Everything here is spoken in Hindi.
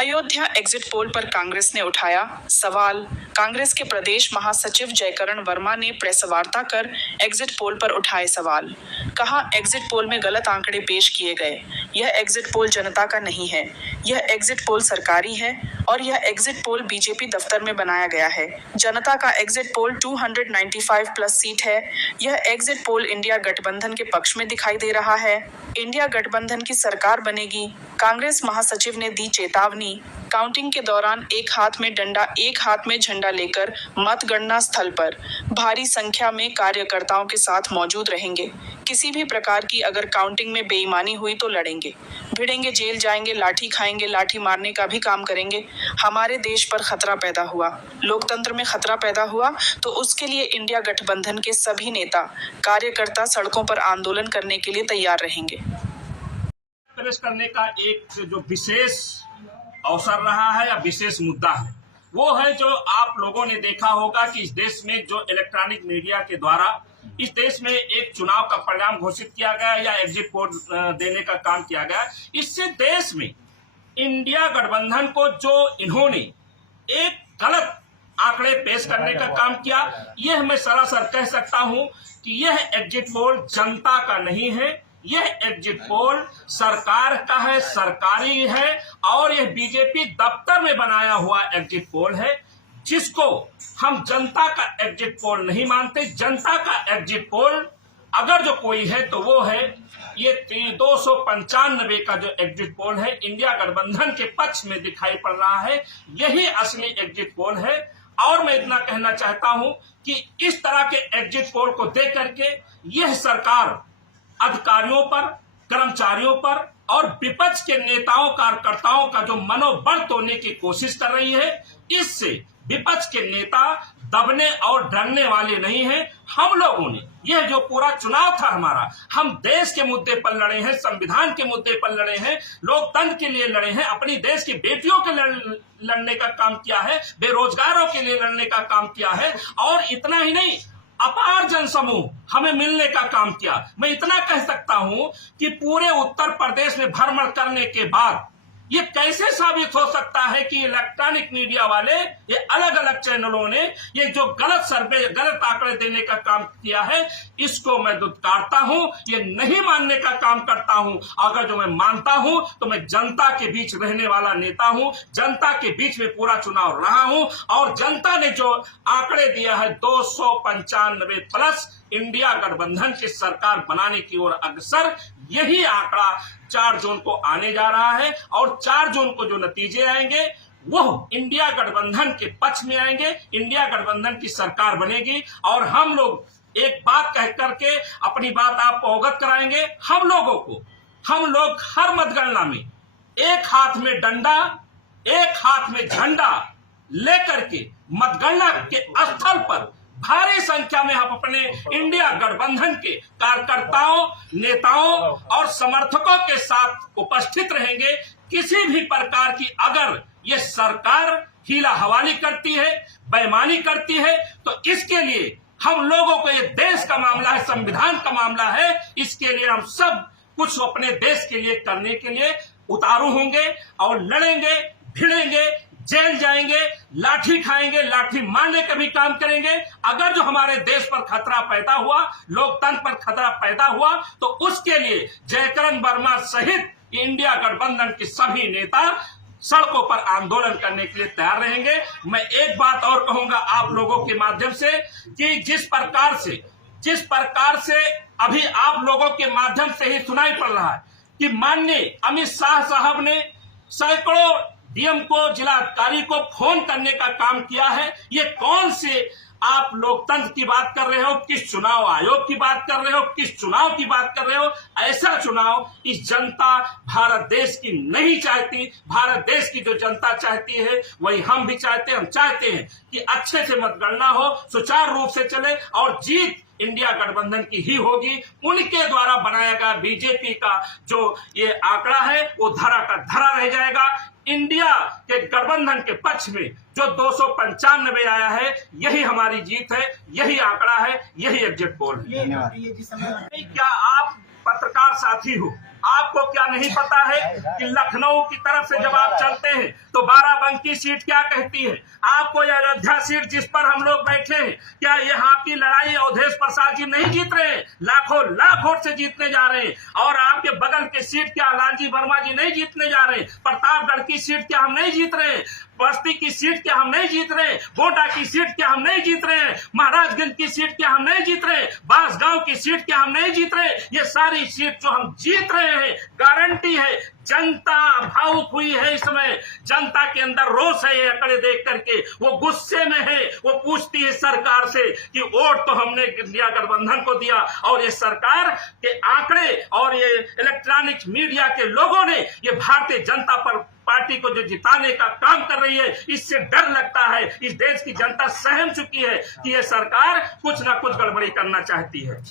अयोध्या एग्जिट पोल पर कांग्रेस ने उठाया सवाल। कांग्रेस के प्रदेश महासचिव जयकरण वर्मा ने प्रेस वार्ता कर एग्जिट पोल पर उठाए सवाल। कहा, एग्जिट पोल में गलत आंकड़े पेश किए गए। यह एग्जिट पोल जनता का नहीं है, यह एग्जिट पोल सरकारी है और यह एग्जिट पोल बीजेपी दफ्तर में बनाया गया है। जनता का एग्जिट पोल 295 प्लस सीट है। यह एग्जिट पोल इंडिया गठबंधन के पक्ष में दिखाई दे रहा है। इंडिया गठबंधन की सरकार बनेगी। कांग्रेस महासचिव ने दी चेतावनी। काउंटिंग के दौरान एक हाथ में डंडा एक हाथ में झंडा लेकर मतगणना स्थल पर भारी संख्या में कार्यकर्ताओं के साथ मौजूद रहेंगे। किसी भी प्रकार की अगर काउंटिंग में बेईमानी हुई तो लड़ेंगे, भिड़ेंगे, जेल जाएंगे, लाठी खाएंगे, लाठी मारने का भी काम करेंगे। हमारे देश पर खतरा पैदा हुआ, लोकतंत्र में खतरा पैदा हुआ तो उसके लिए इंडिया गठबंधन के सभी नेता कार्यकर्ता सड़कों पर आंदोलन करने के लिए तैयार रहेंगे। प्रवेश करने का एक जो विशेष अवसर रहा है या विशेष मुद्दा है वो है जो आप लोगों ने देखा होगा कि इस देश में जो इलेक्ट्रॉनिक मीडिया के द्वारा इस देश में एक चुनाव का परिणाम घोषित किया गया या एग्जिट पोल देने का काम किया गया। इससे देश में इंडिया गठबंधन को जो इन्होंने एक गलत आंकड़े पेश करने का काम किया, यह मैं सरासर कह सकता हूं कि यह एग्जिट पोल जनता का नहीं है, यह एग्जिट पोल सरकार का है, सरकारी है और यह बीजेपी दफ्तर में बनाया हुआ एग्जिट पोल है, जिसको हम जनता का एग्जिट पोल नहीं मानते। जनता का एग्जिट पोल अगर जो कोई है तो वो है ये 295 का जो एग्जिट पोल है इंडिया गठबंधन के पक्ष में दिखाई पड़ रहा है, यही असली एग्जिट पोल है। और मैं इतना कहना चाहता हूं कि इस तरह के एग्जिट पोल को देख करके यह सरकार अधिकारियों पर, कर्मचारियों पर और विपक्ष के नेताओं कार्यकर्ताओं का जो मनोबल तोड़ने की कोशिश कर रही है, इससे विपक्ष के नेता दबने और डरने वाले नहीं हैं। हम लोगों ने यह जो पूरा चुनाव था हमारा, हम देश के मुद्दे पर लड़े हैं, संविधान के मुद्दे पर लड़े हैं, लोकतंत्र के लिए लड़े हैं, अपनी देश की बेटियों के लड़ने का काम किया है, बेरोजगारों के लिए लड़ने का काम किया है और इतना ही नहीं, अपार जनसमूह हमें मिलने का काम किया। मैं इतना कह सकता हूं कि पूरे उत्तर प्रदेश में भ्रमण करने के बाद ये कैसे साबित हो सकता है कि इलेक्ट्रॉनिक मीडिया वाले, ये अलग अलग चैनलों ने ये जो गलत सर्वे, गलत आंकड़े देने का काम किया है, इसको मैं दुत्कारता हूं, ये नहीं मानने का काम करता हूं। अगर जो मैं मानता हूं तो मैं जनता के बीच रहने वाला नेता हूं, जनता के बीच में पूरा चुनाव रहा हूं और जनता ने जो आंकड़े दिया है 295 प्लस इंडिया गठबंधन की सरकार बनाने की ओर अग्रसर, यही आंकड़ा 4 जून को आने जा रहा है और 4 जून को जो नतीजे आएंगे वो इंडिया गठबंधन के पक्ष में आएंगे, इंडिया गठबंधन की सरकार बनेगी और हम लोग एक बात कह करके अपनी बात आपको अवगत कराएंगे। हम लोग हर मतगणना में एक हाथ में डंडा एक हाथ में झंडा लेकर के मतगणना के स्थल पर भारी संख्या में हम अपने इंडिया गठबंधन के कार्यकर्ताओं, नेताओं और समर्थकों के साथ उपस्थित रहेंगे। किसी भी प्रकार की अगर ये सरकार हीला हवाली करती है, बेईमानी करती है तो इसके लिए हम लोगों को, ये देश का मामला है, संविधान का मामला है, इसके लिए हम सब कुछ अपने देश के लिए करने के लिए उतारू होंगे और लड़ेंगे, भिड़ेंगे, जेल जाएंगे, लाठी खाएंगे, लाठी मारने का भी काम करेंगे। अगर जो हमारे देश पर खतरा पैदा हुआ, लोकतंत्र पर खतरा पैदा हुआ तो उसके लिए जयकरण वर्मा सहित इंडिया गठबंधन के सभी नेता सड़कों पर आंदोलन करने के लिए तैयार रहेंगे। मैं एक बात और कहूंगा आप लोगों के माध्यम से कि जिस प्रकार से अभी आप लोगों के माध्यम से ही सुनाई पड़ रहा है कि माननीय अमित शाह साहब ने सैकड़ों डीएम को, जिलाधिकारी को फोन करने का काम किया है, ये कौन से आप लोकतंत्र की बात कर रहे हो, किस चुनाव आयोग की बात कर रहे हो, किस चुनाव की बात कर रहे हो? ऐसा चुनाव इस जनता भारत देश की नहीं चाहती। भारत देश की जो जनता चाहती है वही हम भी चाहते हैं। हम चाहते हैं कि अच्छे से मतगणना हो, सुचारू रूप से चले और जीत इंडिया गठबंधन की ही होगी। उनके द्वारा बनाया गया बीजेपी का जो ये आंकड़ा है वो धरा का धरा रह जाएगा। इंडिया के गठबंधन के पक्ष में जो 295 आया है, यही हमारी जीत है, यही आंकड़ा है, यही एग्जिट पोल है। क्या आप पत्रकार साथी हो, आपको क्या नहीं पता है कि लखनऊ की तरफ से जब आप चलते हैं तो तो बाराबंकी सीट क्या कहती है? आपको ये अयोध्या सीट जिस पर हम लोग बैठे हैं, क्या यहाँ की लड़ाई अवधेश प्रसाद जी नहीं जीत रहे? लाखों लाख वोट से जीतने जा रहे हैं। और आपके बगल की सीट क्या लालजी वर्मा जी नहीं जीतने जा रहे? प्रतापगढ़ की सीट क्या हम नहीं जीत रहे? बस्ती की सीट क्या हम नहीं जीत रहे? गोड्डा की सीट क्या हम नहीं जीत रहे? महाराजगंज की सीट क्या हम नहीं जीत रहे? बांसगांव की सीट क्या हम नहीं जीत रहे? ये सारी सीट जो हम जीत रहे हैं, गारंटी है। जनता भावुक हुई है इस समय, जनता के अंदर रोष है। ये आंकड़े देख करके वो गुस्से में है, वो पूछती है सरकार से कि वोट तो हमने इंडिया गठबंधन को दिया और ये सरकार के आंकड़े और ये इलेक्ट्रॉनिक मीडिया के लोगों ने ये भारतीय जनता पार्टी को जो जिताने का काम कर रही है, इससे डर लगता है। इस देश की जनता सहम चुकी है कि ये सरकार कुछ ना कुछ गड़बड़ी करना चाहती है।